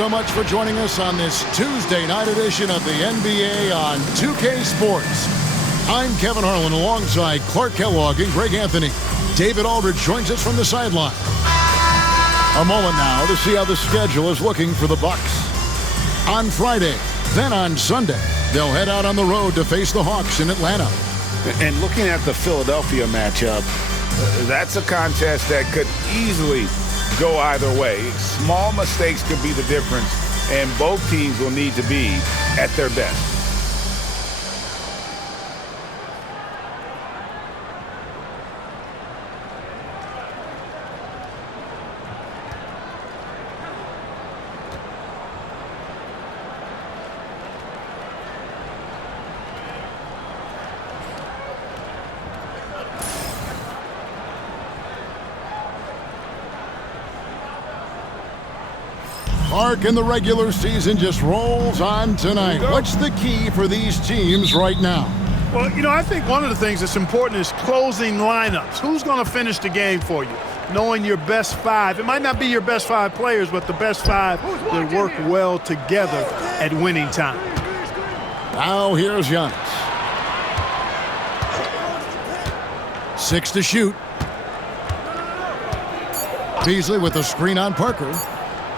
So much for joining us on this Tuesday night edition of the NBA on 2K Sports. I'm Kevin Harlan alongside Clark Kellogg and Greg Anthony. David Aldridge joins us from the sideline. A moment now to see how the schedule is looking for the Bucks. On Friday, then on Sunday, they'll head out on the road to face the Hawks in Atlanta. And looking at the Philadelphia matchup, that's a contest that could easily go either way. Small mistakes could be the difference, and both teams will need to be at their best. Mark, in the regular season just rolls on tonight. What's the key for these teams right now? Well, I think one of the things that's important is closing lineups. Who's going to finish the game for you? Knowing your best five. It might not be your best five players, but the best five that work well together at winning time. Now here's Giannis. 6 to shoot. Beasley with the screen on Parker.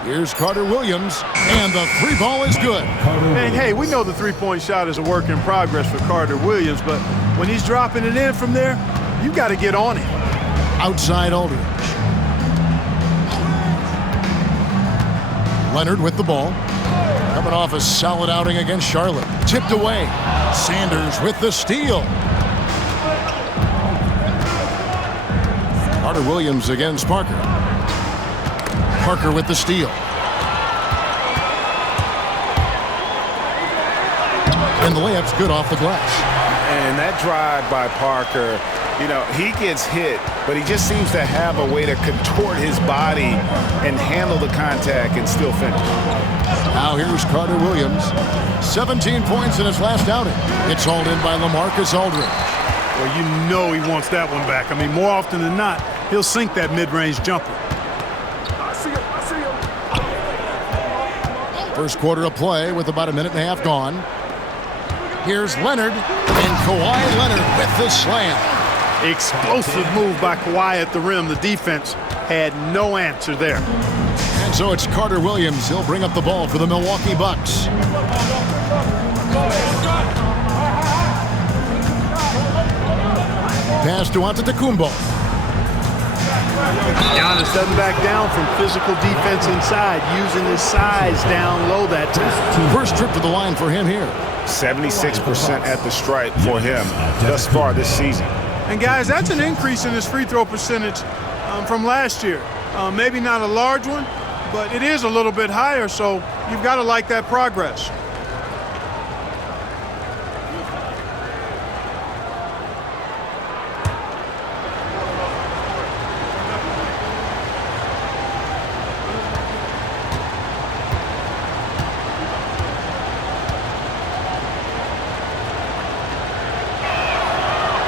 Here's Carter Williams, and the three ball is good. And hey, we know the three-point shot is a work in progress for Carter Williams, but when he's dropping it in from there, you got to get on it. Outside Aldridge. Leonard with the ball. Coming off a solid outing against Charlotte. Tipped away. Sanders with the steal. Carter Williams against Parker. Parker with the steal. And the layup's good off the glass. And that drive by Parker, he gets hit, but he just seems to have a way to contort his body and handle the contact and still finish. Now here's Carter Williams. 17 points in his last outing. It's hauled in by LaMarcus Aldridge. Well, he wants that one back. I mean, more often than not, he'll sink that mid-range jumper. First quarter of play with about a minute and a half gone. Here's Leonard, and Kawhi Leonard with the slam. Explosive move by Kawhi at the rim. The defense had no answer there. And so it's Carter Williams. He'll bring up the ball for the Milwaukee Bucks. Pass to Antetokounmpo. Giannis doesn't back down from physical defense inside, using his size down low that time. First trip to the line for him here. 76% at the stripe for him thus far this season. And guys, that's an increase in his free throw percentage from last year. Maybe not a large one, but it is a little bit higher, so you've got to like that progress.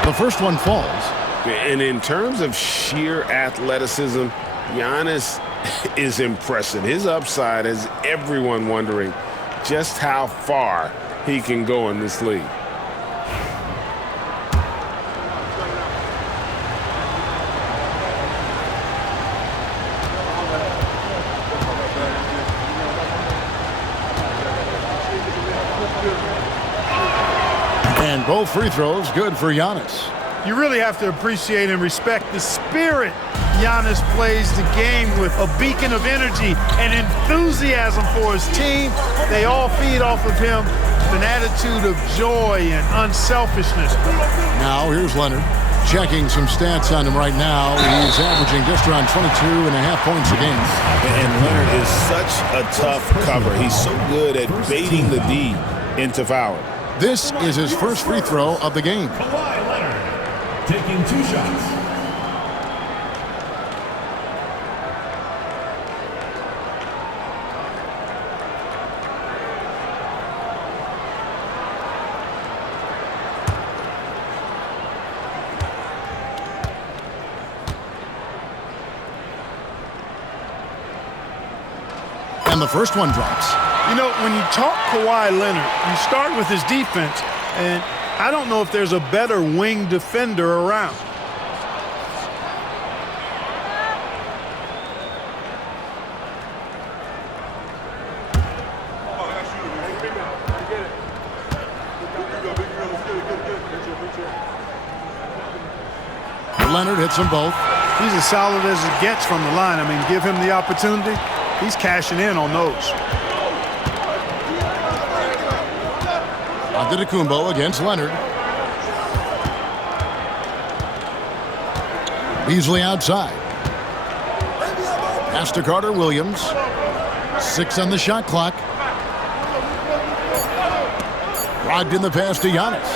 The first one falls. And in terms of sheer athleticism, Giannis is impressive. His upside has everyone wondering just how far he can go in this league. And both free throws good for Giannis. You really have to appreciate and respect the spirit Giannis plays the game with. A beacon of energy and enthusiasm for his team. They all feed off of him with an attitude of joy and unselfishness. Now here's Leonard. Checking some stats on him right now. He's averaging just around 22.5 points a game. And Leonard is such a tough cover. He's so good at baiting the D into fouling. This is his first free throw of the game. Kawhi Leonard taking 2 shots. And the first one drops. You know, when you talk Kawhi Leonard, you start with his defense, and I don't know if there's a better wing defender around. Leonard hits them both. He's as solid as it gets from the line. I mean, give him the opportunity. He's cashing in on those. Antetokounmpo against Leonard. Beasley outside. Pass to Carter Williams. 6 on the shot clock. Brogdon the pass to Giannis.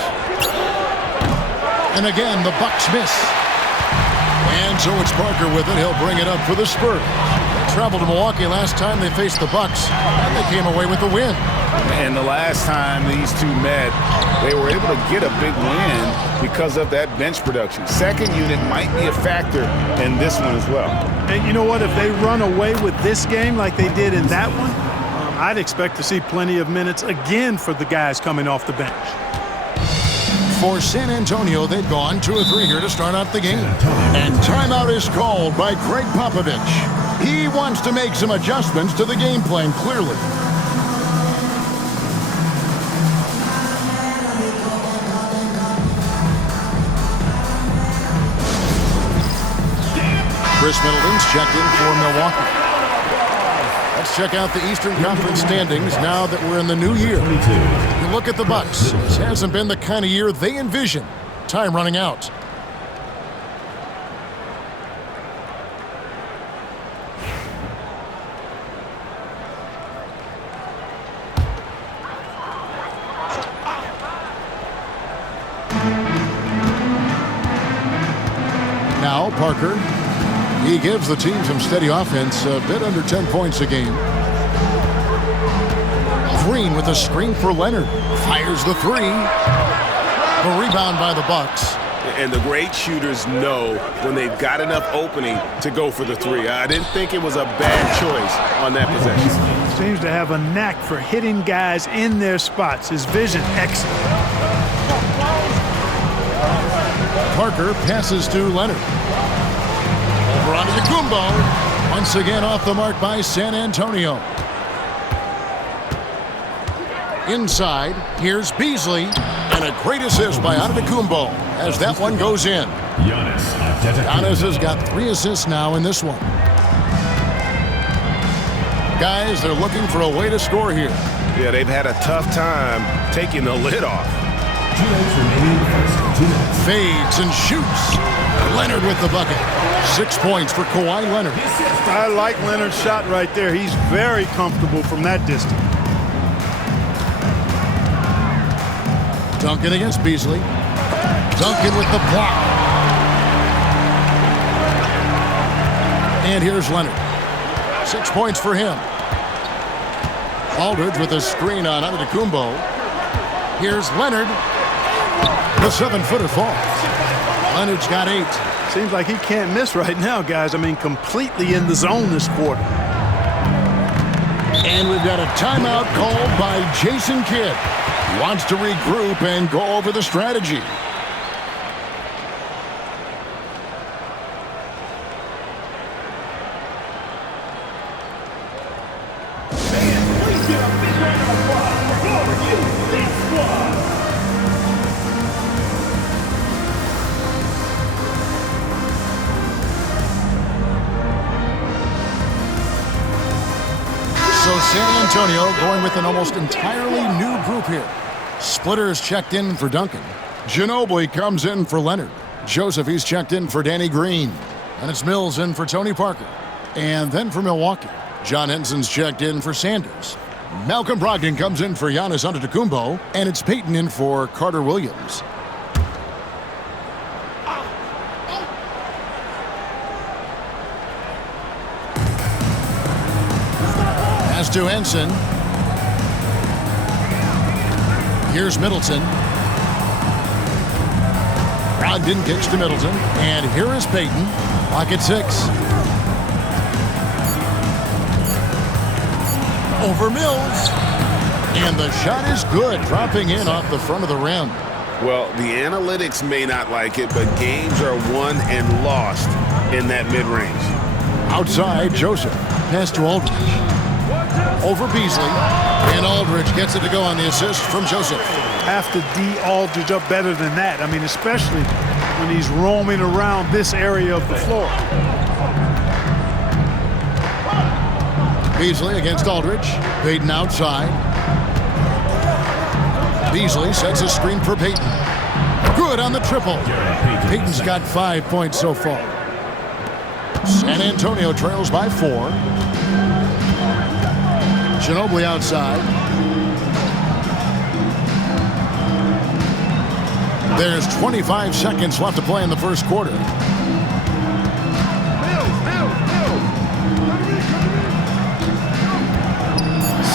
And again, the Bucks miss. And so it's Parker with it. He'll bring it up for the Spurs. They traveled to Milwaukee last time they faced the Bucks, and they came away with the win. And the last time these two met, they were able to get a big win because of that bench production. Second unit might be a factor in this one as well. And you know what? If they run away with this game like they did in that one, I'd expect to see plenty of minutes again for the guys coming off the bench. For San Antonio, they've gone 2 of 3 here to start out the game. And timeout is called by Greg Popovich. He wants to make some adjustments to the game plan, clearly. Chris Middleton's checked in for Milwaukee. Let's check out the Eastern Conference standings now that we're in the new year. You look at the Bucks. This hasn't been the kind of year they envisioned. Time running out. Now Parker. He gives the team some steady offense, a bit under 10 points a game. Green with a screen for Leonard. Fires the 3. The rebound by the Bucks. And the great shooters know when they've got enough opening to go for the 3. I didn't think it was a bad choice on that possession. Seems to have a knack for hitting guys in their spots. His vision, excellent. Parker passes to Leonard. Over onto the Antetokounmpo. Once again off the mark by San Antonio. Inside, here's Beasley. And a great assist by Antetokounmpo as that one goes in. Giannis has got 3 assists now in this one. Guys, they're looking for a way to score here. Yeah, they've had a tough time taking the lid off. Fades and shoots. Leonard with the bucket. 6 points for Kawhi Leonard. I like Leonard's shot right there. He's very comfortable from that distance. Duncan against Beasley. Duncan with the block. And here's Leonard. 6 points for him. Aldridge with a screen on Antetokounmpo. Here's Leonard. The 7-footer falls. Leonard's got 8. Seems like he can't miss right now, guys. I mean, completely in the zone this quarter. And we've got a timeout called by Jason Kidd. He wants to regroup and go over the strategy. So San Antonio going with an almost entirely new group here. Splitters checked in for Duncan. Ginobili comes in for Leonard. Joseph, he's checked in for Danny Green. And it's Mills in for Tony Parker. And then for Milwaukee, John Henson's checked in for Sanders. Malcolm Brogdon comes in for Giannis Antetokounmpo. And it's Peyton in for Carter Williams. Pass to Henson. Here's Middleton. Brogdon kicks to Middleton. And here is Peyton. Clock at 6. Over Mills. And the shot is good, dropping in off the front of the rim. Well, the analytics may not like it, but games are won and lost in that mid-range. Outside, Joseph. Pass to Aldridge. Over Beasley. And Aldridge gets it to go on the assist from Joseph. Have to D Aldridge up better than that. I mean, especially when he's roaming around this area of the floor. Beasley against Aldridge. Payton outside. Beasley sets a screen for Payton. Good on the triple. Payton's got 5 points so far. San Antonio trails by 4. Ginobili outside. There's 25 seconds left to play in the first quarter.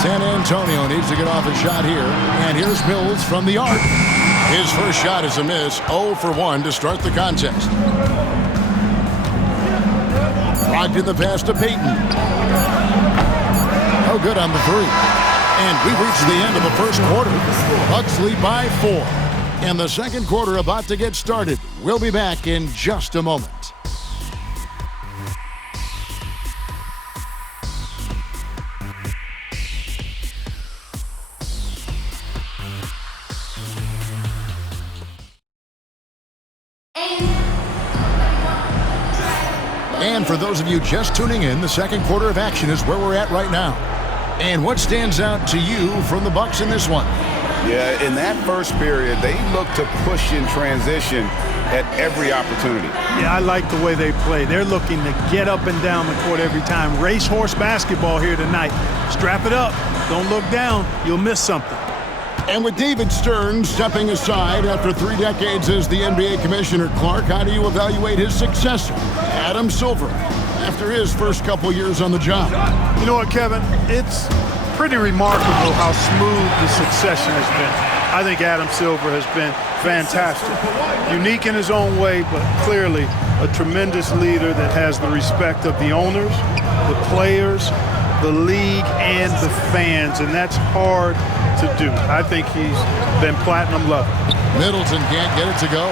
San Antonio needs to get off a shot here. And here's Mills from the arc. His first shot is a miss. 0 for 1 to start the contest. Blocked in the pass to Payton. No good on the 3. And we've reached the end of the first quarter. Bucks lead by 4. And the second quarter about to get started. We'll be back in just a moment. And for those of you just tuning in, the second quarter of action is where we're at right now. And what stands out to you from the Bucks in this one? Yeah, in that first period, they looked to push in transition at every opportunity. Yeah, I like the way they play. They're looking to get up and down the court every time. Racehorse basketball here tonight. Strap it up. Don't look down. You'll miss something. And with David Stern stepping aside after 3 decades as the NBA commissioner, Clark, how do you evaluate his successor, Adam Silver, after his first couple years on the job? You know what, Kevin? It's pretty remarkable how smooth the succession has been. I think Adam Silver has been fantastic. Unique in his own way, but clearly a tremendous leader that has the respect of the owners, the players, the league, and the fans, and that's hard to do. I think he's been platinum level. Middleton can't get it to go.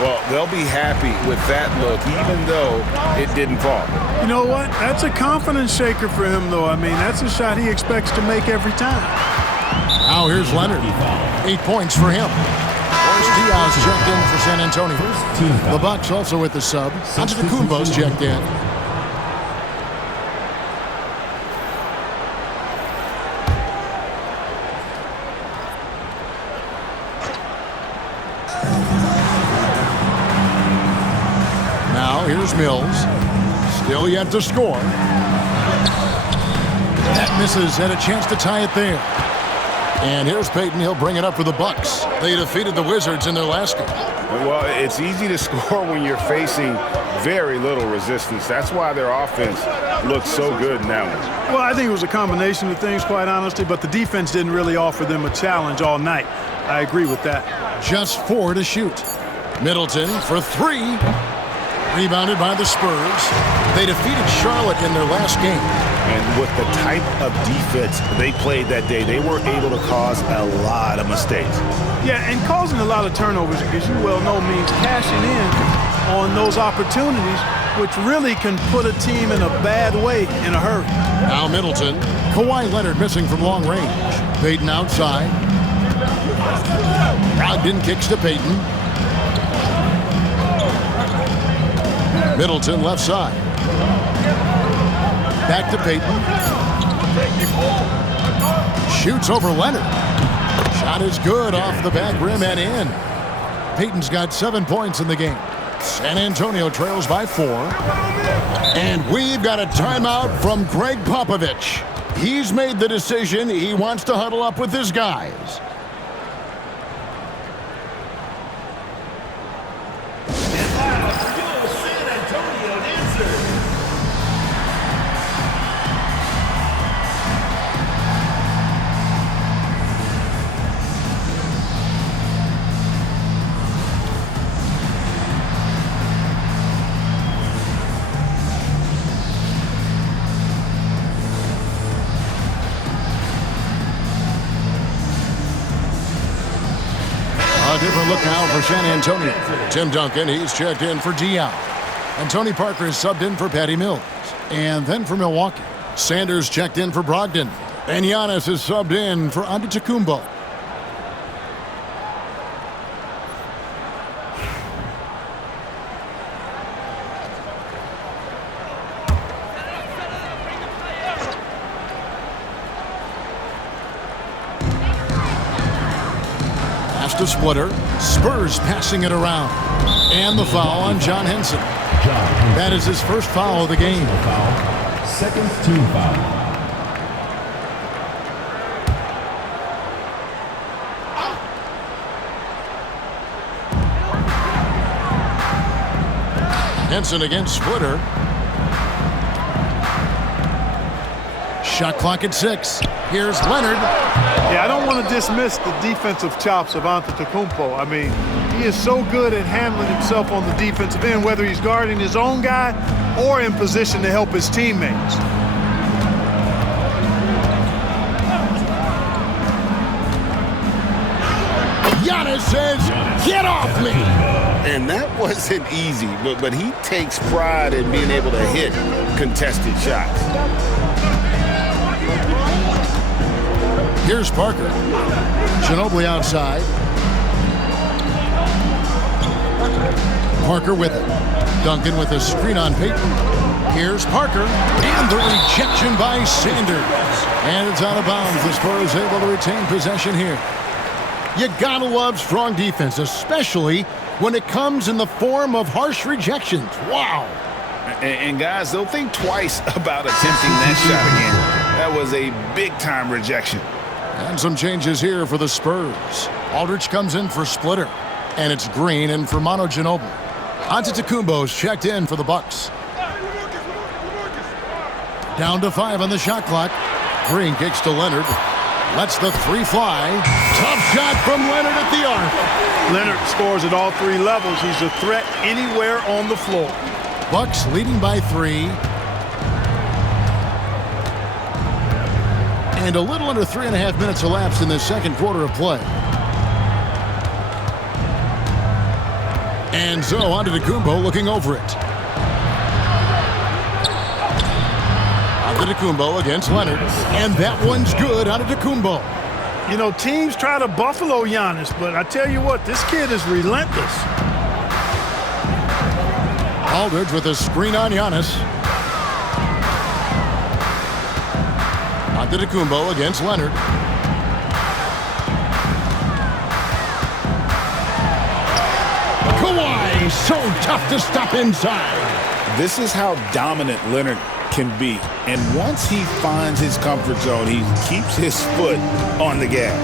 Well, they'll be happy with that look, even though it didn't fall. You know what? That's a confidence shaker for him, though. I mean, that's a shot he expects to make every time. Now here's Leonard. 8 points for him. Boris Diaz checked in for San Antonio. The Bucks also with the sub. Antetokounmpo's checked in. Here's Mills. Still yet to score. That misses, had a chance to tie it there. And here's Payton. He'll bring it up for the Bucks. They defeated the Wizards in their last game. Well, it's easy to score when you're facing very little resistance. That's why their offense looked so good in that one. Well, I think it was a combination of things, quite honestly, but the defense didn't really offer them a challenge all night. I agree with that. Just 4 to shoot. Middleton for 3. Rebounded by the Spurs. They defeated Charlotte in their last game. And with the type of defense they played that day, they were able to cause a lot of mistakes. Yeah, and causing a lot of turnovers, as you well know, means cashing in on those opportunities, which really can put a team in a bad way in a hurry. Now Middleton. Kawhi Leonard missing from long range. Payton outside. Brogdon kicks to Payton. Middleton left side. Back to Payton. Shoots over Leonard. Shot is good off the back rim and in. Payton's got 7 points in the game. San Antonio trails by 4. And we've got a timeout from Greg Popovich. He's made the decision. He wants to huddle up with his guys. A different look now for San Antonio. Tim Duncan, he's checked in for Dion. And Tony Parker is subbed in for Patty Mills. And then for Milwaukee, Sanders checked in for Brogdon. And Giannis is subbed in for Antetokounmpo. Pass to Splitter. Spurs passing it around. And the foul on John Henson. That is his first foul of the game. Second team foul. Henson against Splitter. Shot clock at 6. Here's Leonard. Yeah, I don't want to dismiss the defensive chops of Antetokounmpo. I mean, he is so good at handling himself on the defensive end, whether he's guarding his own guy or in position to help his teammates. Giannis says, "Get off me!" And that wasn't easy, but he takes pride in being able to hit contested shots. Here's Parker. Ginobili outside. Parker with it. Duncan with a screen on Payton. Here's Parker. And the rejection by Sanders. And it's out of bounds. The Spurs able to retain possession here. You gotta love strong defense, especially when it comes in the form of harsh rejections. Wow. And guys, they'll think twice about attempting that shot again. That was a big-time rejection. And some changes here for the Spurs. Aldridge comes in for Splitter. And it's Green in for Manu Ginobili. Antetokounmpo's checked in for the Bucks. Down to 5 on the shot clock. Green kicks to Leonard. Lets the 3 fly. Tough shot from Leonard at the arc. Leonard scores at all 3 levels. He's a threat anywhere on the floor. Bucks leading by 3. And a little under 3.5 minutes elapsed in the second quarter of play. And so Antetokounmpo looking over it. Antetokounmpo against Leonard. And that one's good. Antetokounmpo. You know, teams try to buffalo Giannis, but I tell you what, this kid is relentless. Aldridge with a screen on Giannis. Antetokounmpo against Leonard. Kawhi, so tough to stop inside. This is how dominant Leonard can be. And once he finds his comfort zone, he keeps his foot on the gas.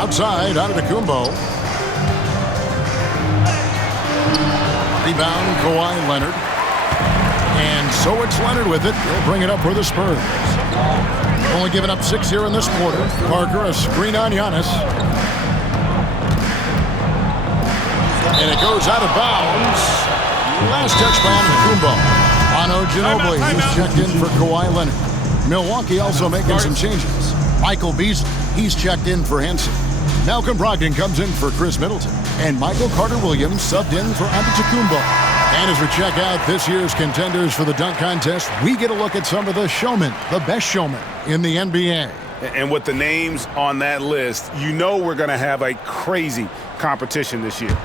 Outside, Antetokounmpo. Rebound, Kawhi Leonard. And so it's Leonard with it. He'll bring it up for the Spurs. Only giving up 6 here in this quarter. Parker, a screen on Giannis. And it goes out of bounds. Last touch by Antetokounmpo. Ginobili, he's checked in for Kawhi Leonard. Milwaukee also making some changes. Michael Beasley, he's checked in for Henson. Malcolm Brogdon comes in for Chris Middleton. And Michael Carter-Williams subbed in for Antetokounmpo. And as we check out this year's contenders for the dunk contest, we get a look at some of the showmen, the best showmen in the NBA. And with the names on that list, you know we're going to have a crazy competition this year.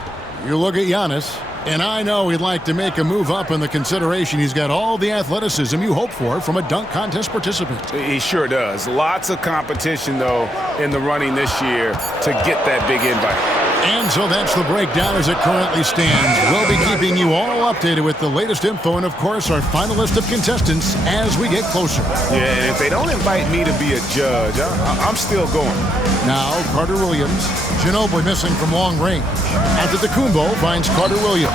You look at Giannis, and I know he'd like to make a move up in the consideration. He's got all the athleticism you hope for from a dunk contest participant. He sure does. Lots of competition, though, in the running this year to get that big invite. And so that's the breakdown as it currently stands. We'll be keeping you all updated with the latest info and, of course, our final list of contestants as we get closer. Yeah, and if they don't invite me to be a judge, I'm still going. Now, Carter-Williams. Ginobili missing from long range. Antetokounmpo finds Carter-Williams.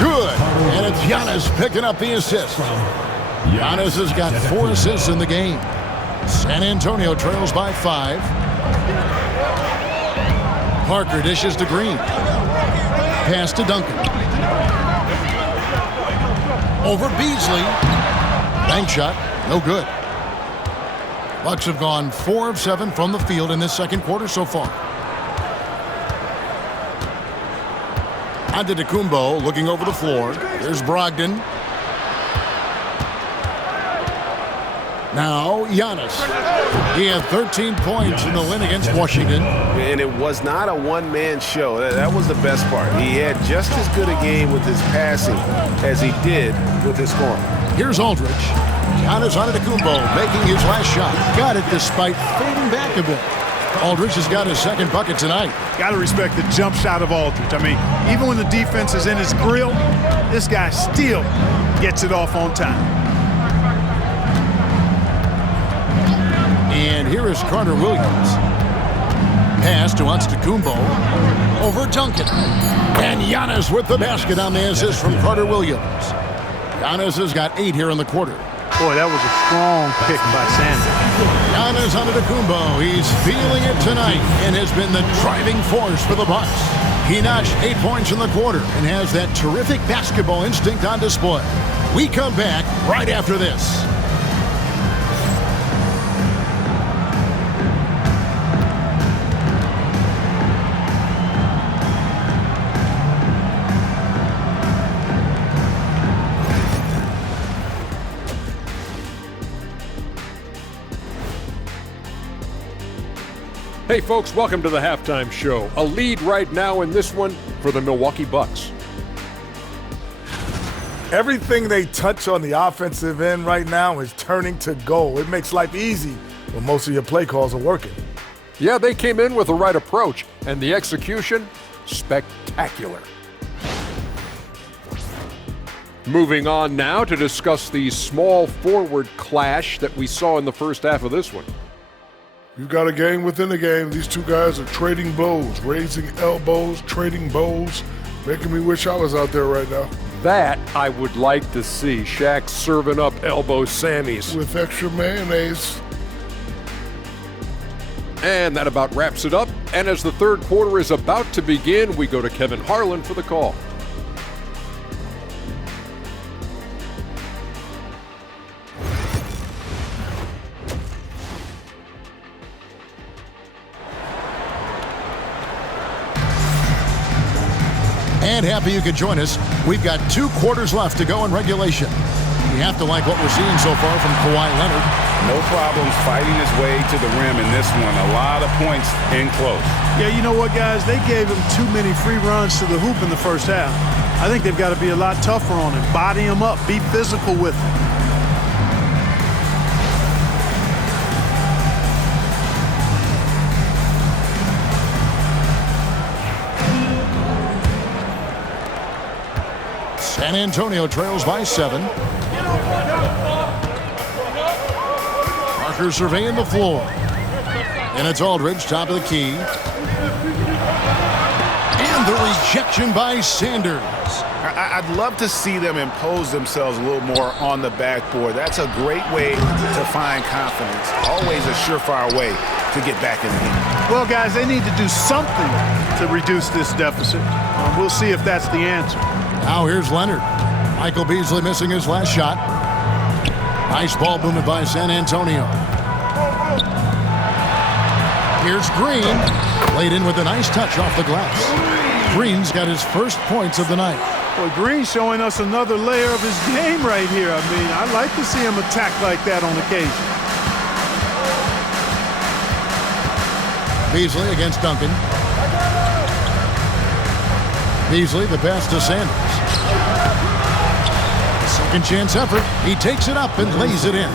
Good. And it's Giannis picking up the assist. Giannis has got 4 assists in the game. San Antonio trails by 5. Parker dishes to Green. Pass to Duncan. Over Beasley. Bank shot. No good. Bucks have gone 4 of 7 from the field in this second quarter so far. Antetokounmpo looking over the floor. There's Brogdon. Now Giannis. He had 13 points in the win against Washington. And it was not a one-man show. That was the best part. He had just as good a game with his passing as he did with his scoring. Here's Aldridge. Giannis Antetokounmpo making his last shot. Got it despite fading back a bit. Aldridge has got his second bucket tonight. Got to respect the jump shot of Aldridge. I mean, even when the defense is in his grill, this guy still gets it off on time. And here is Carter Williams. Pass to Antetokounmpo. Over Duncan. And Giannis with the basket on the assist from Carter Williams. Giannis has got 8 here in the quarter. Boy, that was a strong pick by Sanders. Giannis Antetokounmpo, he's feeling it tonight and has been the driving force for the Bucks. He notched 8 points in the quarter and has that terrific basketball instinct on display. We come back right after this. Hey folks, welcome to the halftime show. A lead right now in this one for the Milwaukee Bucks. Everything they touch on the offensive end right now is turning to goal. It makes life easy when most of your play calls are working. Yeah, they came in with the right approach, and the execution, spectacular. Moving on now to discuss the small forward clash that we saw in the first half of this one. You've got a game within a game. These two guys are trading blows, raising elbows, trading bows, making me wish I was out there right now. That I would like to see. Shaq serving up elbow Sammys. With extra mayonnaise. And that about wraps it up. And as the third quarter is about to begin, we go to Kevin Harlan for the call. And happy you could join us. We've got 2 quarters left to go in regulation. You have to like what we're seeing so far from Kawhi Leonard. No problems fighting his way to the rim in this one. A lot of points in close. Yeah, you know what, guys? They gave him too many free runs to the hoop in the first half. I think they've got to be a lot tougher on him. Body him up. Be physical with him. San Antonio trails by 7. Parker surveying the floor. And it's Aldridge, top of the key. And the rejection by Sanders. I'd love to see them impose themselves a little more on the backboard. That's a great way to find confidence. Always a surefire way to get back in the game. Well, guys, they need to do something to reduce this deficit. We'll see if that's the answer. Now here's Leonard. Michael Beasley missing his last shot. Nice ball movement by San Antonio. Here's Green. Laid in with a nice touch off the glass. Green's got his first points of the night. Well, Green's showing us another layer of his game right here. I mean, I'd like to see him attack like that on occasion. Beasley against Duncan. Beasley, the pass to Sanders. Second chance effort. He takes it up and lays it in.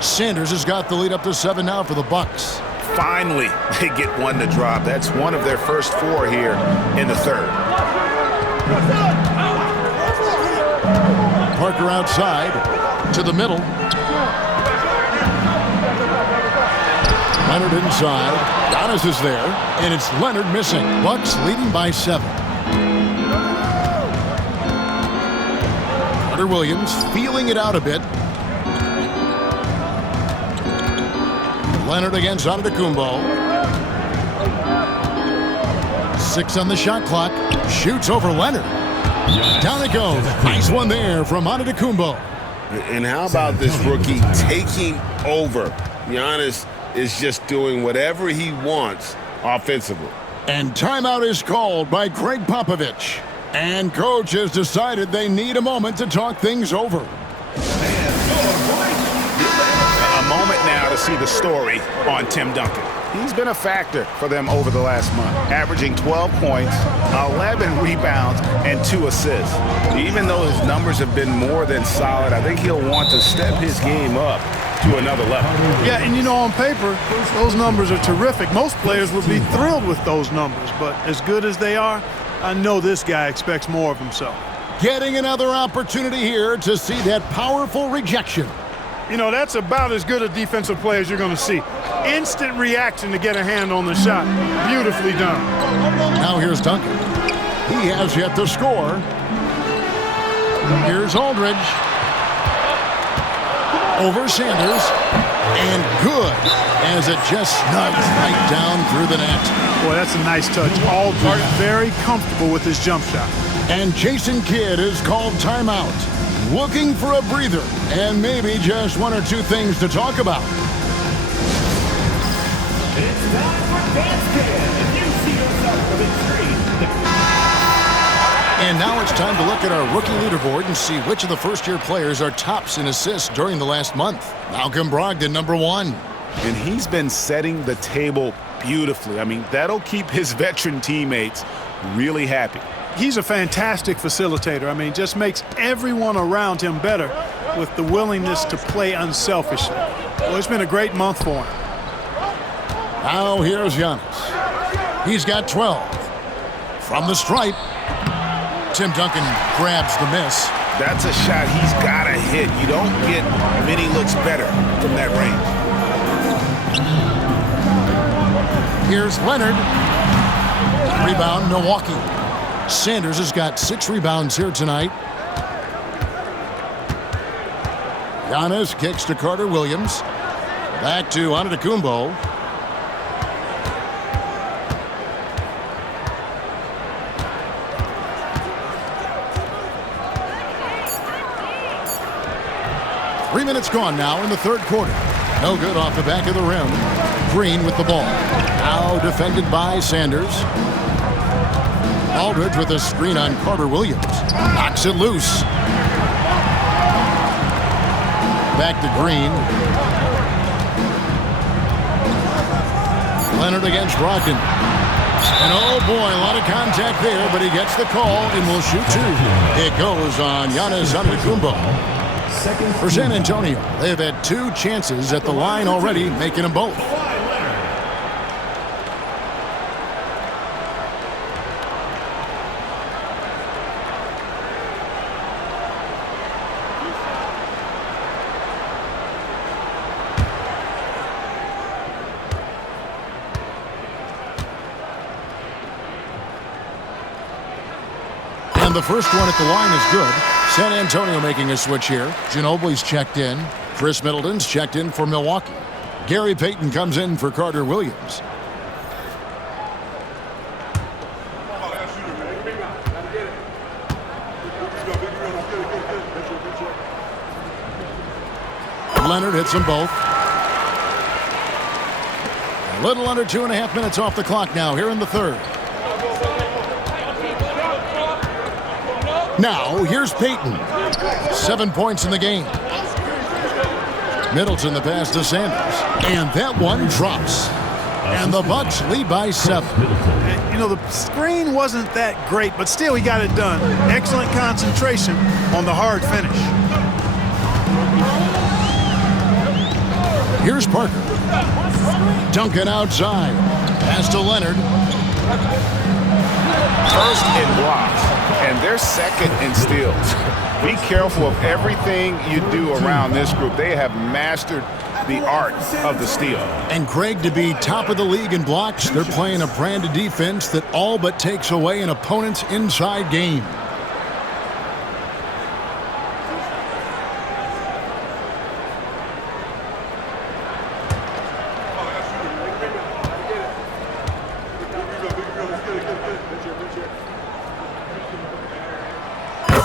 Sanders has got the lead up to 7 now for the Bucks. Finally, they get one to drop. That's one of their first 4 here in the third. Parker outside to the middle. Leonard inside. Giannis is there, and it's Leonard missing. Bucks leading by 7. Carter Williams feeling it out a bit. Leonard against Antetokounmpo. 6 on the shot clock. Shoots over Leonard. Down it goes. Nice one there from Antetokounmpo. And how about this rookie taking over Giannis is just doing whatever he wants offensively. And timeout is called by Greg Popovich. And coach has decided they need a moment to talk things over. A moment now to see the story on Tim Duncan. He's been a factor for them over the last month, averaging 12 points, 11 rebounds, and 2 assists. Even though his numbers have been more than solid, I think he'll want to step his game up to another level. Yeah, and you know, on paper, those numbers are terrific. Most players would be thrilled with those numbers, but as good as they are, I know this guy expects more of himself. Getting another opportunity here to see that powerful rejection. You know, that's about as good a defensive play as you're going to see. Instant reaction to get a hand on the shot. Beautifully done. Now here's Duncan. He has yet to score. Here's Aldridge. Over Sanders. And good as it just snugs right down through the net. Boy, that's a nice touch. Aldridge very comfortable with his jump shot. And Jason Kidd is called timeout. Looking for a breather and maybe just one or two things to talk about. It's time for basket. If you see yourself on the screen. And now it's time to look at our rookie leaderboard and see which of the first-year players are tops in assists during the last month. Malcolm Brogdon, number 1. And he's been setting the table beautifully. I mean, that'll keep his veteran teammates really happy. He's a fantastic facilitator. I mean, just makes everyone around him better with the willingness to play unselfishly. Well, it's been a great month for him. Now here's Giannis. He's got 12. From the stripe, Tim Duncan grabs the miss. That's a shot he's got to hit. You don't get many looks better from that range. Here's Leonard. Rebound, Milwaukee. Sanders has got 6 rebounds here tonight. Giannis kicks to Carter Williams. Back to Antetokounmpo. Three minutes gone now in the third quarter. No good off the back of the rim. Green with the ball. Now defended by Sanders. Aldridge with a screen on Carter Williams. Knocks it loose. Back to Green. Leonard against Brogdon. And oh boy, a lot of contact there, but he gets the call and will shoot 2. It goes on Giannis Antetokounmpo. For San Antonio, they've had 2 chances at the line already, making them both. And the first one at the line is good. San Antonio making a switch here. Ginobili's checked in. Chris Middleton's checked in for Milwaukee. Gary Payton comes in for Carter Williams. Leonard hits them both. A little under 2.5 minutes off the clock now here in the third. Now, here's Payton. 7 points in the game. Middleton the pass to Sanders. And that one drops. And the Bucks lead by 7. You know, the screen wasn't that great, but still he got it done. Excellent concentration on the hard finish. Here's Parker. Duncan outside. Pass to Leonard. First in blocks, and they're second in steals. Be careful of everything you do around this group. They have mastered the art of the steal. And Craig, to be top of the league in blocks, they're playing a brand of defense that all but takes away an opponent's inside game.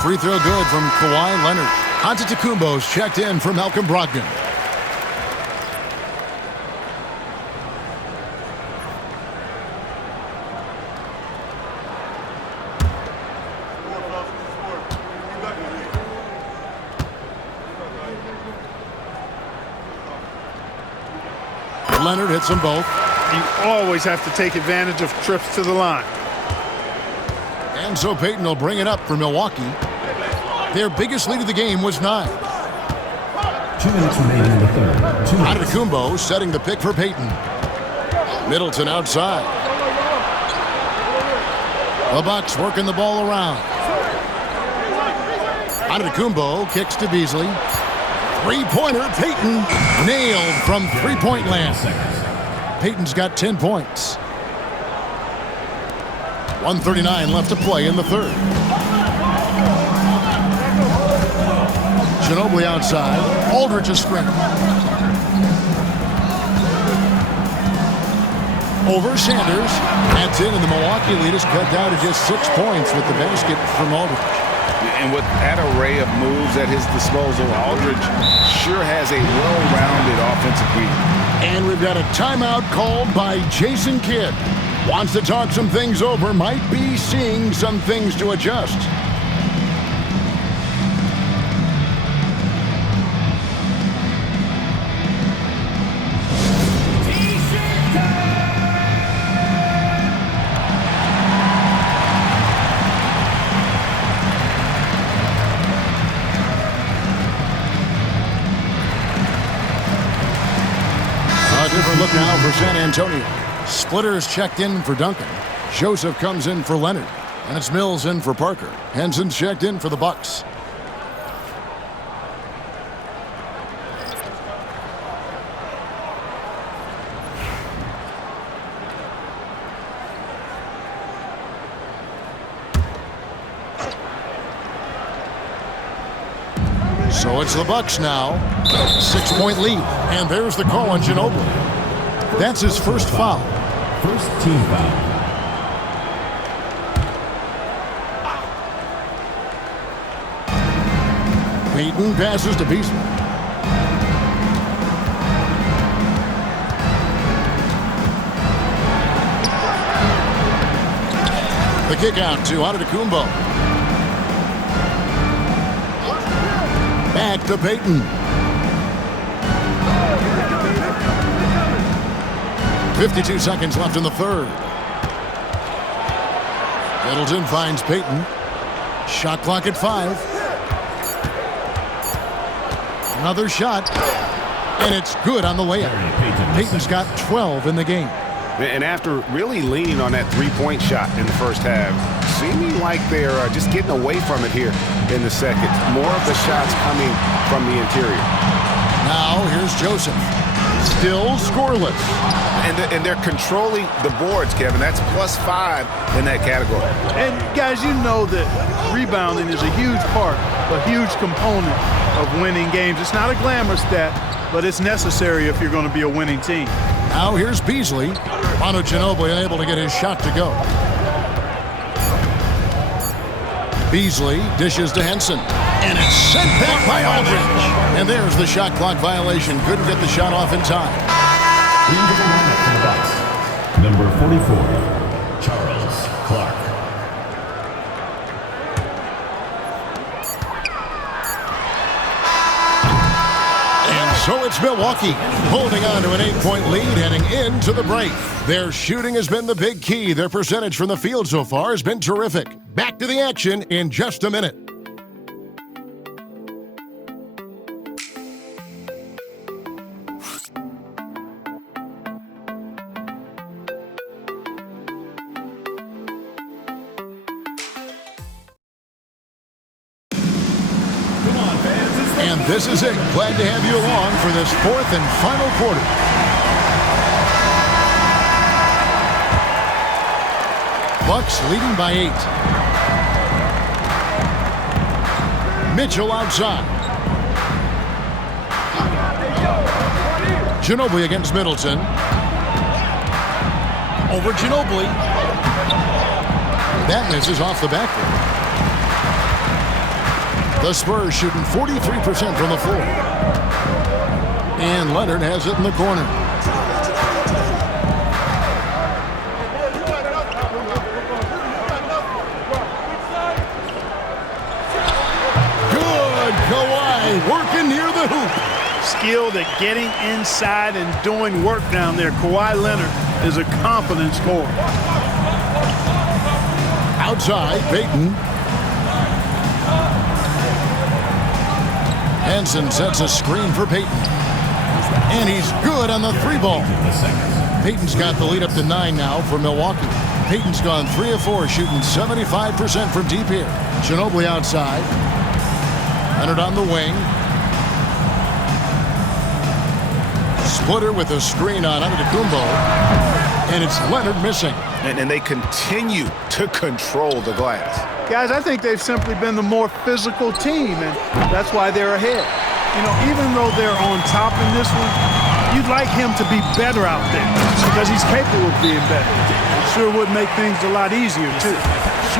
Free throw good from Kawhi Leonard. Antetokounmpo's checked in for Malcolm Brogdon. Leonard hits them both. You always have to take advantage of trips to the line. And so Payton will bring it up for Milwaukee. Their biggest lead of the game was 9. 2 minutes remaining in the third. Antetokounmpo setting the pick for Payton. Middleton outside. The Bucks working the ball around. Antetokounmpo kicks to Beasley. Three-pointer, Payton nailed from three-point land. Payton's got 10 points. 1:39 left to play in the third. Ginobili outside. Aldridge a screen. Over Sanders. That's in, and the Milwaukee lead is cut down to just 6 points with the basket from Aldridge. And with that array of moves at his disposal, Aldridge sure has a well-rounded offensive game. And we've got a timeout called by Jason Kidd. Wants to talk some things over, might be seeing some things to adjust. A different look now for San Antonio. Splitters checked in for Duncan. Joseph comes in for Leonard. And it's Mills in for Parker. Henson's checked in for the Bucks. So it's the Bucks now. 6-point lead. And there's the call on Ginobili. That's his first foul. First team foul. Payton passes to Beasley. The kick out to Antetokounmpo. Back to Payton. 52 seconds left in the third. Middleton finds Payton. Shot clock at 5. Another shot. And it's good on the layup. Payton's got 12 in the game. And after really leaning on that three-point shot in the first half, seeming like they're just getting away from it here in the second. More of the shots coming from the interior. Now here's Joseph. Still scoreless. And they're controlling the boards, Kevin. That's +5 in that category. And guys, you know that rebounding is a huge part, a huge component of winning games. It's not a glamour stat, but it's necessary if you're going to be a winning team. Now here's Beasley. Manu Ginobili unable to get his shot to go. Beasley dishes to Henson. And it's sent back by Aldridge. And there's the shot clock violation. Couldn't get the shot off in time. Into the lineup for the Bucks. Number 44, Charles Clark. And so it's Milwaukee holding on to an 8-point lead heading into the break. Their shooting has been the big key. Their percentage from the field so far has been terrific. Back to the action in just a minute. And this is it. Glad to have you along for this fourth and final quarter. Bucks leading by 8. Mitchell outside. Ginobili against Middleton. Over Ginobili. That misses off the backboard. The Spurs shooting 43% from the floor. And Leonard has it in the corner. Good, Kawhi working near the hoop. skilled at getting inside and doing work down there. Kawhi Leonard is a confident scorer. Outside, Payton. Henson sets a screen for Payton. And he's good on the 3-ball. Payton's got the lead up to 9 now for Milwaukee. Payton's gone 3 of 4, shooting 75% from deep here. Ginobili outside. Leonard on the wing. Splitter with a screen on Antetokounmpo. And it's Leonard missing. And they continue to control the glass. Guys, I think they've simply been the more physical team, and that's why they're ahead. You know, even though they're on top in this one, you'd like him to be better out there because he's capable of being better. It sure would make things a lot easier, too.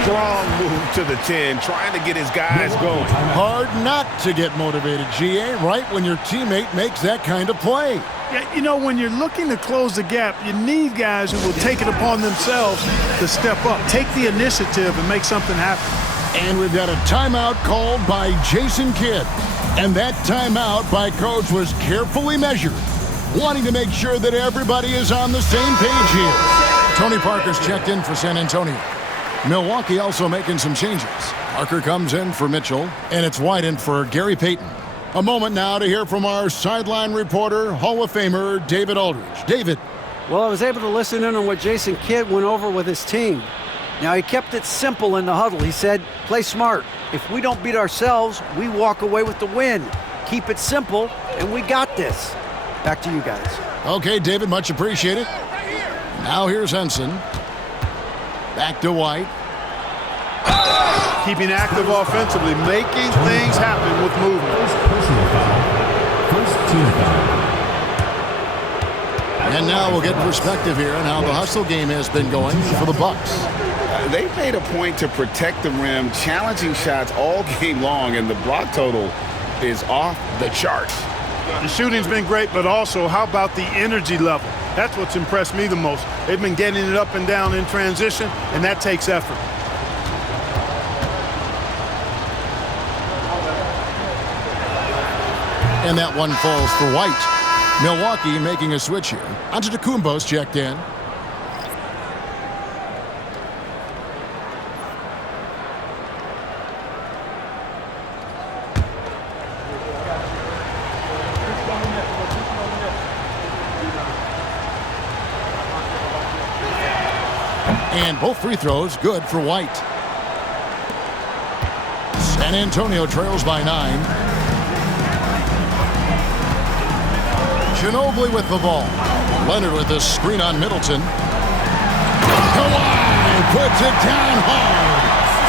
Strong move to the 10, trying to get his guys going. Hard not to get motivated, GA, right when your teammate makes that kind of play. Yeah, you know, when you're looking to close the gap, you need guys who will take it upon themselves to step up, take the initiative, and make something happen. And we've got a timeout called by Jason Kidd. And that timeout by Coach was carefully measured, wanting to make sure that everybody is on the same page here. Tony Parker's checked in for San Antonio. Milwaukee also making some changes. Parker comes in for Mitchell, and it's White in for Gary Payton. A moment now to hear from our sideline reporter, Hall of Famer David Aldridge. David. Well, I was able to listen in on what Jason Kidd went over with his team. Now, he kept it simple in the huddle. He said, play smart. If we don't beat ourselves, we walk away with the win. Keep it simple, and we got this. Back to you guys. Okay, David, much appreciated. Now here's Henson. Back to White. Keeping active offensively, making things happen with movement. Personal foul. First team foul. And now we'll get perspective here on how the hustle game has been going for the Bucks. They've made a point to protect the rim, challenging shots all game long, and the block total is off the charts. The shooting's been great, but also how about the energy level? That's what's impressed me the most. They've been getting it up and down in transition, and that takes effort. And that one falls for White. Milwaukee making a switch here. Antetokounmpo's checked in. And both free throws good for White. San Antonio trails by 9. Ginobili with the ball. Leonard with the screen on Middleton. Kawhi puts it down hard.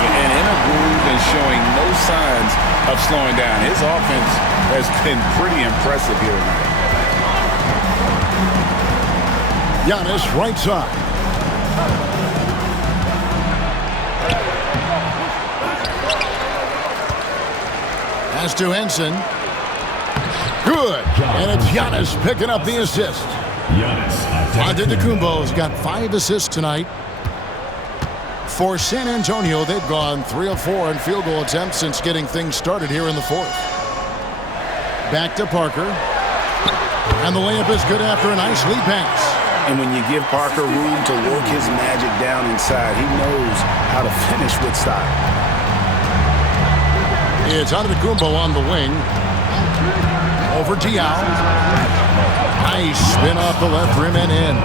And in a groove and showing no signs of slowing down. His offense has been pretty impressive here tonight. Giannis right side. Pass to Henson. Good. And it's Giannis picking up the assist. Antetokounmpo's got 5 assists tonight. For San Antonio, they've gone 3 of 4 in field goal attempts since getting things started here in the 4th. Back to Parker. And the layup is good after a nice lead pass. And when you give Parker room to work his magic down inside, he knows how to finish with style. It's Antetokounmpo on the wing. Over Diaw. Nice spin off the left rim and in.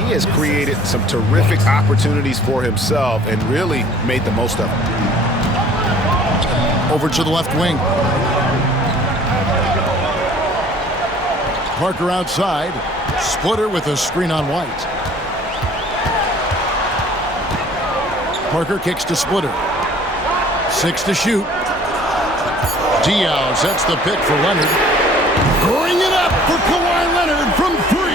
He has created some terrific opportunities for himself and really made the most of them. Over to the left wing. Parker outside. Splitter with a screen on White. Parker kicks to Splitter. 6 to shoot. Diaw sets the pick for Leonard. Bring it up for Kawhi Leonard from 3.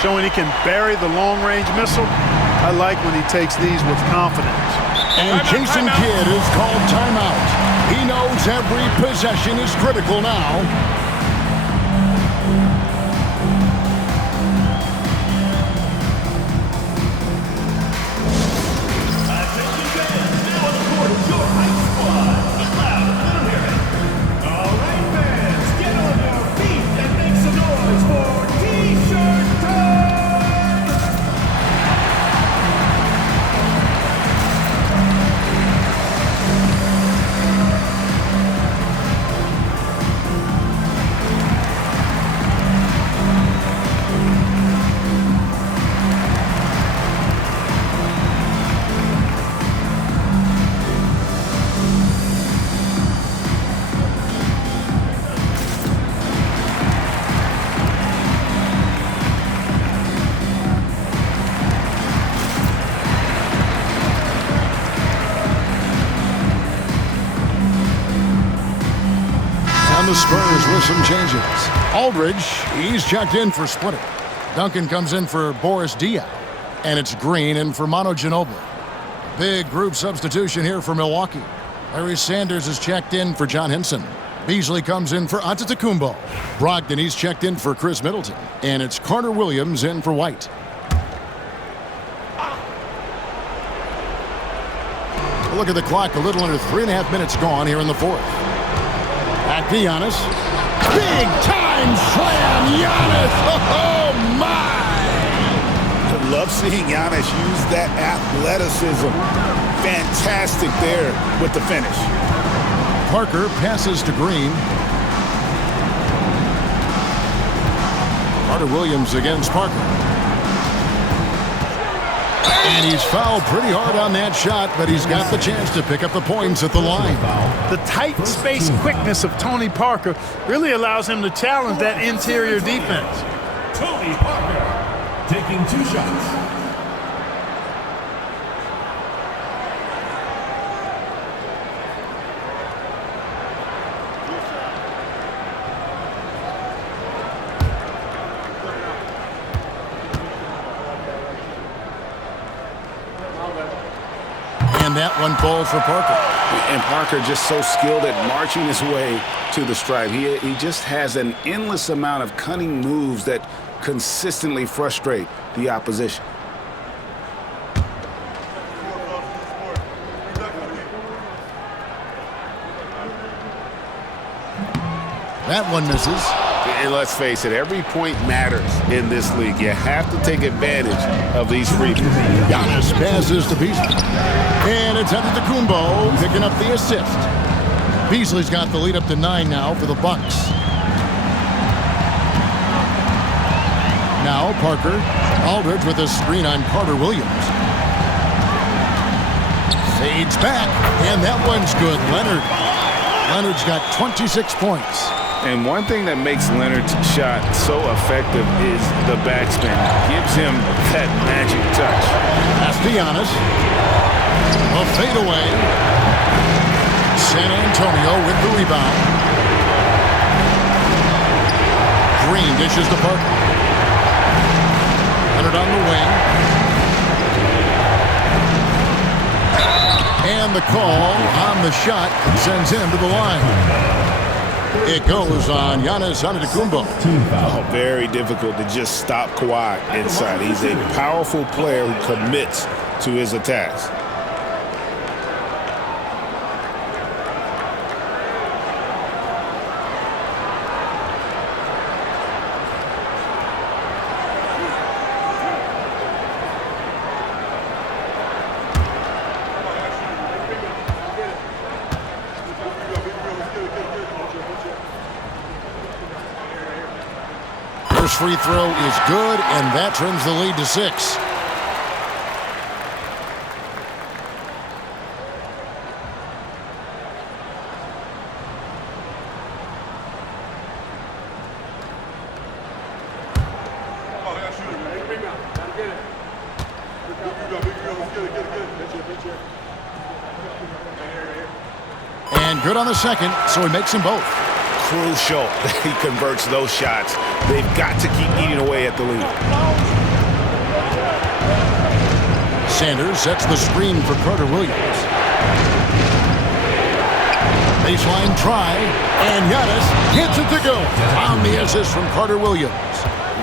Showing he can bury the long-range missile. I like when he takes these with confidence. And Jason Kidd is called timeout. He knows every possession is critical now. Spurs with some changes. Aldridge, he's checked in for Splitter. Duncan comes in for Boris Diaw. And it's Green in for Manu Ginobili. Big group substitution here for Milwaukee. Larry Sanders is checked in for John Henson. Beasley comes in for Antetokounmpo. Brogdon, he's checked in for Chris Middleton. And it's Carter Williams in for White. Look at the clock, a little under 3.5 minutes gone here in the fourth. Back to Giannis. Big time slam, Giannis! Oh my! I love seeing Giannis use that athleticism. Fantastic there with the finish. Parker passes to Green. Carter Williams against Parker. And he's fouled pretty hard on that shot, but he's got the chance to pick up the points at the line. The tight space quickness of Tony Parker really allows him to challenge that interior defense. Tony Parker taking 2 shots. And that one falls for Parker. And Parker just so skilled at marching his way to the stripe. He just has an endless amount of cunning moves that consistently frustrate the opposition. That one misses. And let's face it, every point matters in this league. You have to take advantage of these free throws. Giannis passes to Beasley. And it's Antetokounmpo picking up the assist. Beasley's got the lead up to 9 now for the Bucks. Now Parker. Aldridge with a screen on Carter Williams. Fades back, and that one's good. Leonard's got 26 points. And one thing that makes Leonard's shot so effective is the backspin. Gives him that magic touch. That's Giannis. A fadeaway. San Antonio with the rebound. Green dishes to Parker. Leonard on the wing. And the call on the shot that sends him to the line. It goes on Giannis Antetokounmpo. Oh, very difficult to just stop Kawhi inside. He's a powerful player who commits to his attacks. First free throw is good, and that turns the lead to 6. And good on the second, so he makes them both. Crucial that he converts those shots. They've got to keep eating away at the lead. Sanders sets the screen for Carter Williams. Baseline try, and Giannis gets it to go. On the assist from Carter Williams.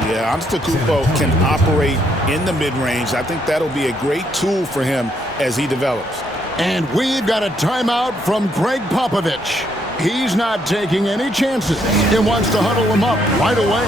Yeah, Antetokounmpo can operate in the mid-range. I think that'll be a great tool for him as he develops. And we've got a timeout from Greg Popovich. He's not taking any chances and wants to huddle him up right away.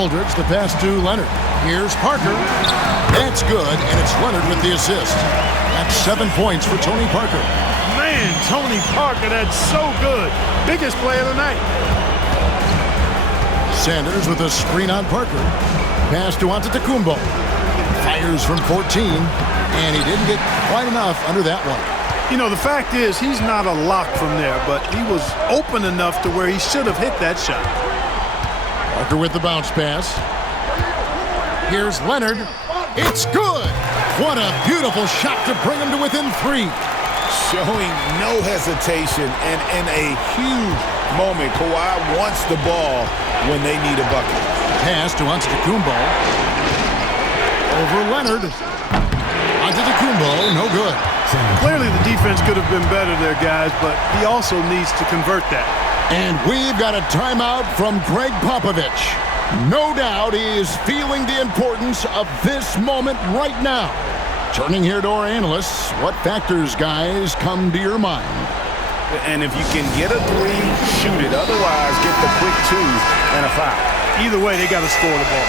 Aldridge, the pass to Leonard. Here's Parker. That's good, and it's Leonard with the assist. That's 7 points for Tony Parker. Man, Tony Parker, that's so good. Biggest play of the night. Sanders with a screen on Parker. Pass to Antetokounmpo. Fires from 14, and he didn't get quite enough under that one. You know, the fact is he's not a lock from there, but he was open enough to where he should have hit that shot. Parker with the bounce pass. Here's Leonard. It's good. What a beautiful shot to bring him to within 3. Showing no hesitation, and in a huge moment, Kawhi wants the ball when they need a bucket. Pass to Antetokounmpo. Over Leonard. Antetokounmpo, no good. Clearly the defense could have been better there, guys, but he also needs to convert that. And we've got a timeout from Greg Popovich. No doubt he is feeling the importance of this moment right now. Turning here to our analysts, what factors, guys, come to your mind? And if you can get a 3, shoot it. Otherwise, get the quick 2 and a foul. Either way, they got to score the ball.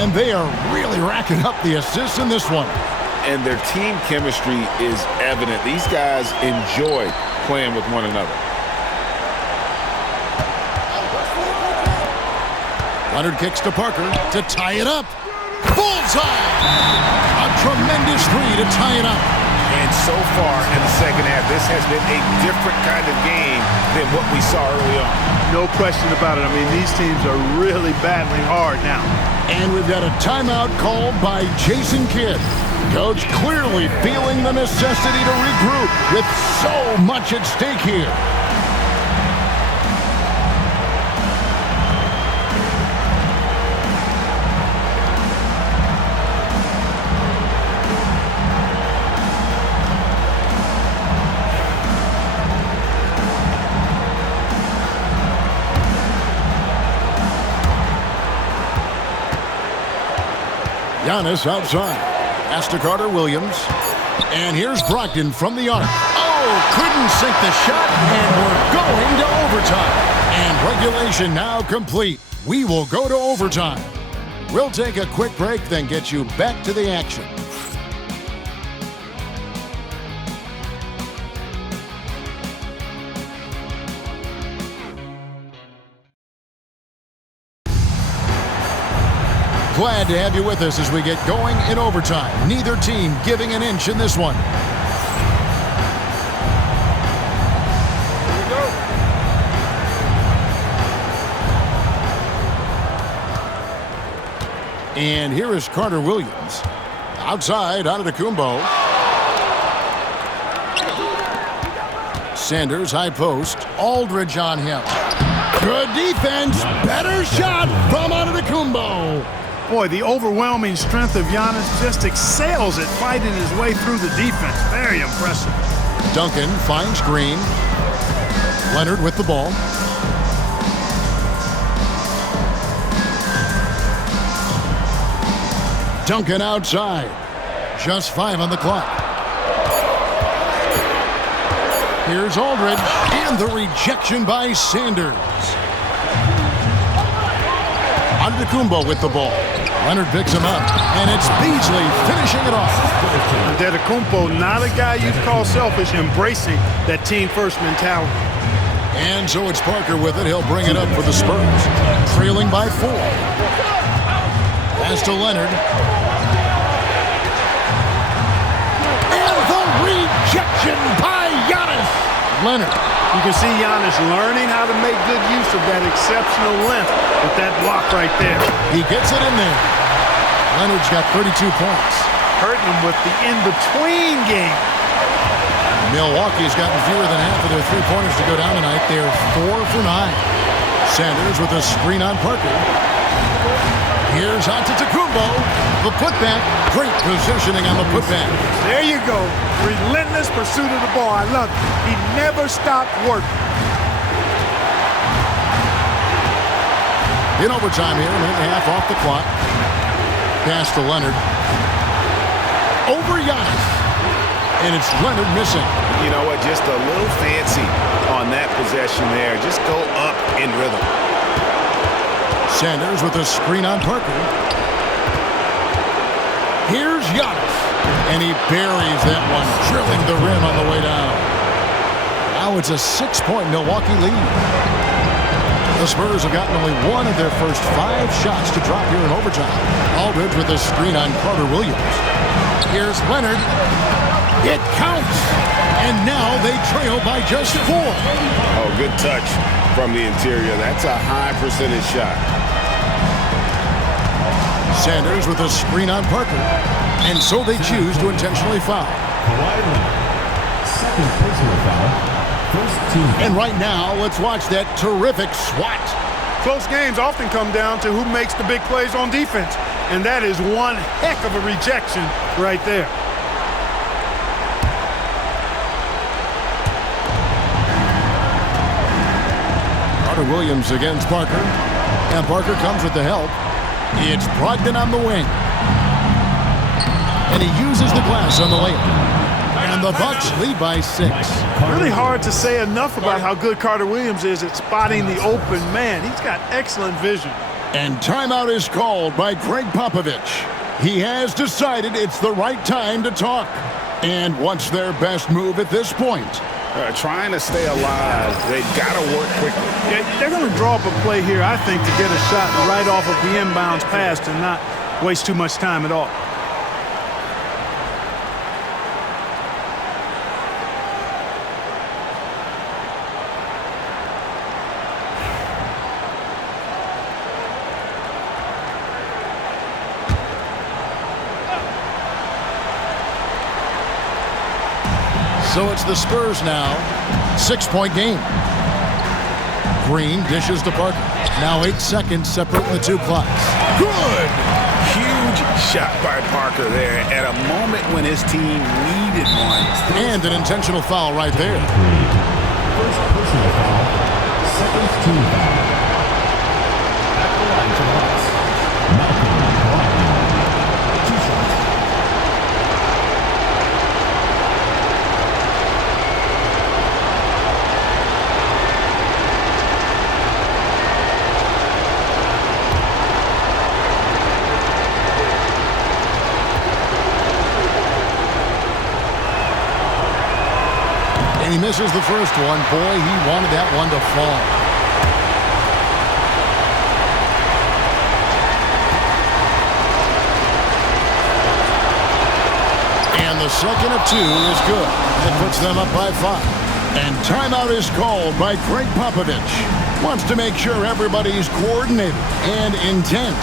And they are really racking up the assists in this one. And their team chemistry is evident. These guys enjoy playing with one another. Leonard kicks to Parker to tie it up. Bullseye! A tremendous 3 to tie it up. And so far in the second half, this has been a different kind of game than what we saw early on. No question about it. I mean, these teams are really battling hard now. And we've got a timeout called by Jason Kidd. Coach clearly feeling the necessity to regroup with so much at stake here. Giannis outside. Pass to Carter-Williams. And here's Brogdon from the arc. Oh, couldn't sink the shot, and we're going to overtime. And regulation now complete. We will go to overtime. We'll take a quick break, then get you back to the action. Glad to have you with us as we get going in overtime. Neither team giving an inch in this one. Here we go. And here is Carter-Williams. Outside, Antetokounmpo. Sanders, high post. Aldridge on him. Good defense. Better shot from Antetokounmpo. Boy, the overwhelming strength of Giannis just excels at fighting his way through the defense. Very impressive. Duncan finds Green. Leonard with the ball. Duncan outside. Just 5 on the clock. Here's Aldridge. And the rejection by Sanders. Antetokounmpo with the ball. Leonard picks him up, and it's Beasley finishing it off. Antetokounmpo, not a guy you'd call selfish, embracing that team-first mentality. And so it's Parker with it. He'll bring it up for the Spurs. Trailing by 4. Pass to Leonard. And the rejection by Giannis. Leonard. You can see Giannis learning how to make good use of that exceptional length with that block right there. He gets it in there. Leonard's got 32 points. Hurting him with the in-between game. Milwaukee's gotten fewer than half of their three-pointers to go down tonight. They're 4 for 9. Sanders with a screen on Parker. Here's Antetokounmpo. The putback. Great positioning on the putback. There you go. Relentless pursuit of the ball. I love it. He never stopped working. In overtime here, a minute and a half off the clock. Pass to Leonard. Over Giannis. And it's Leonard missing. You know what? Just a little fancy on that possession there. Just go up in rhythm. Sanders with a screen on Parker. Here's Giannis. And he buries that one, drilling the rim on the way down. Now it's a 6-point Milwaukee lead. The Spurs have gotten only one of their first 5 shots to drop here in overtime. Aldridge with a screen on Carter Williams. Here's Leonard. It counts. And now they trail by just 4. Oh, good touch from the interior. That's a high percentage shot. Sanders with a screen on Parker. And so they choose to intentionally foul. Second personal foul. First team. And right now, let's watch that terrific swat. Close games often come down to who makes the big plays on defense. And that is one heck of a rejection right there. Carter Williams against Parker. And Parker comes with the help. It's Brogdon on the wing. And he uses the glass on the layup. And the Bucks lead by 6. Really hard to say enough about how good Carter Williams is at spotting the open man. He's got excellent vision. And timeout is called by Greg Popovich. He has decided it's the right time to talk. And what's their best move at this point? Trying to stay alive. They've got to work quickly. Yeah, they're going to draw up a play here, I think, to get a shot right off of the inbounds pass and not waste too much time at all. So it's the Spurs now. 6-point game. Green dishes to Parker. Now 8 seconds separating the 2 clocks. Good! Huge shot by Parker there at a moment when his team needed one. And an intentional foul right there. First personal foul. Second team foul. At the line to the Bucks. Malcolm Brogdon. 2 shots. And he misses the first one. Boy, he wanted that one to fall. And the second of 2 is good. That puts them up by 5. And timeout is called by Greg Popovich. Wants to make sure everybody's coordinated and intent.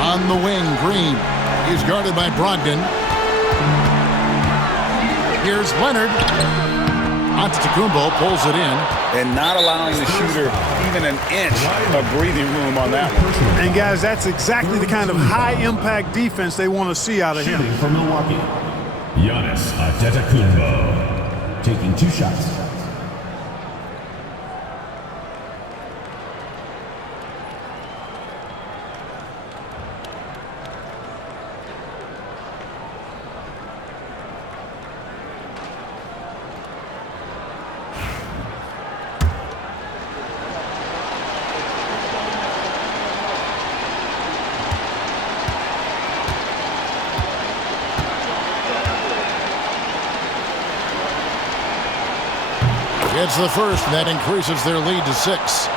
On the wing, Green. He's guarded by Brogdon. Here's Leonard. Antetokounmpo pulls it in. And not allowing the shooter even an inch of breathing room on that one. And, guys, that's exactly the kind of high-impact defense they want to see out of him. Shooting for Milwaukee. Giannis Antetokounmpo. Taking 2 shots. It's the first, and that increases their lead to 6.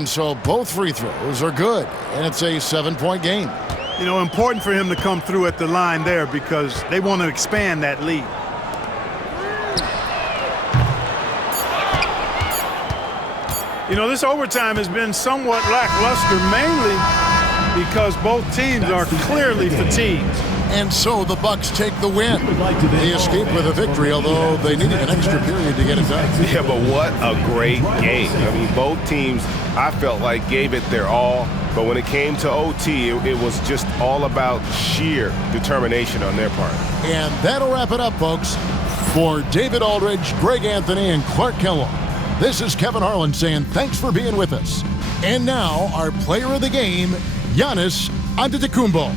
And so both free throws are good, and it's a 7-point game. You know, important for him to come through at the line there because they want to expand that lead. You know, this overtime has been somewhat lackluster, mainly because both teams are clearly fatigued. And so the Bucks take the win. They escaped with a victory, although they needed an extra period to get it done. Yeah, but what a great game. I mean, both teams, I felt like, gave it their all. But when it came to OT, it was just all about sheer determination on their part. And that'll wrap it up, folks. For David Aldridge, Greg Anthony, and Clark Kellogg, this is Kevin Harlan saying thanks for being with us. And now, our player of the game, Giannis Antetokounmpo.